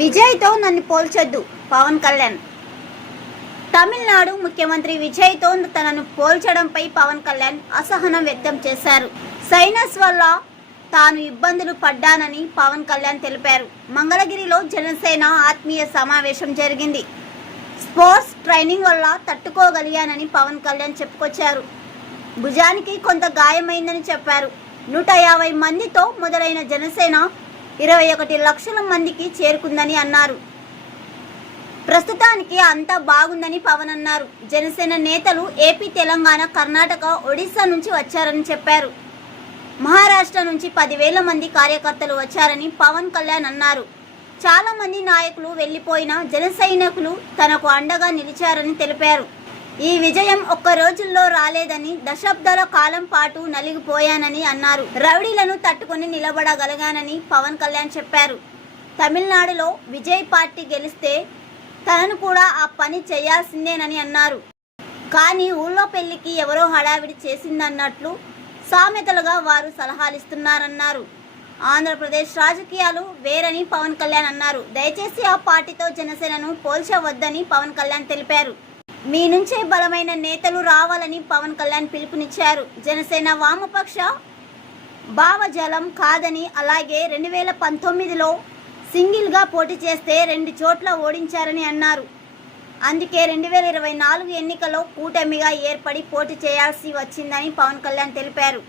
విజయ్తో నన్ను పోల్చొద్దు పవన్ కళ్యాణ్. తమిళనాడు ముఖ్యమంత్రి విజయ్తో తనను పోల్చడంపై పవన్ కళ్యాణ్ అసహనం వ్యక్తం చేశారు. సైనస్ వల్ల తాను ఇబ్బందులు పడ్డానని పవన్ కళ్యాణ్ తెలిపారు. మంగళగిరిలో జనసేన ఆత్మీయ సమావేశం జరిగింది. స్పోర్ట్స్ ట్రైనింగ్ వల్ల తట్టుకోగలిగానని పవన్ కళ్యాణ్ చెప్పుకొచ్చారు. భుజానికి కొంత గాయమైందని చెప్పారు. 150 మందితో మొదలైన జనసేన 21 లక్షల మందికి చేరుకుందని అన్నారు. ప్రస్తుతానికి అంతా బాగుందని పవన్ అన్నారు. జనసేన నేతలు ఏపీ, తెలంగాణ, కర్ణాటక, ఒడిశా నుంచి వచ్చారని చెప్పారు. మహారాష్ట్ర నుంచి 10,000 మంది కార్యకర్తలు వచ్చారని పవన్ కళ్యాణ్ అన్నారు. చాలా మంది నాయకులు వెళ్లిపోయిన జన సైనికులు తనకు అండగా నిలిచారని తెలిపారు. ఈ విజయం ఒక్క రోజుల్లో రాలేదని, దశాబ్దాల కాలం పాటు నలిగిపోయానని అన్నారు. రౌడీలను తట్టుకుని నిలబడగలిగానని పవన్ కళ్యాణ్ చెప్పారు. తమిళనాడులో విజయ్ పార్టీ గెలిస్తే తనను కూడా ఆ పని చేయాల్సిందేనని అన్నారు. కానీ ఊళ్ళో పెళ్లికి ఎవరో హడావిడి చేసిందన్నట్లు సామెతలుగా వారు సలహాలిస్తున్నారన్నారు. ఆంధ్రప్రదేశ్ రాజకీయాలు వేరని పవన్ కళ్యాణ్ అన్నారు. దయచేసి ఆ పార్టీతో జనసేనను పోల్చవద్దని పవన్ కళ్యాణ్ తెలిపారు. మీ నుంచే బలమైన నేతలు రావాలని పవన్ కళ్యాణ్ పిలుపునిచ్చారు. జనసేన వామపక్ష భావజాలం కాదని, అలాగే 2019లో సింగిల్గా పోటీ చేస్తే 2 చోట్ల ఓడించారని అన్నారు. అందుకే 2024 ఎన్నికల్లో కూటమిగా ఏర్పడి పోటీ చేయాల్సి వచ్చిందని పవన్ కళ్యాణ్ తెలిపారు.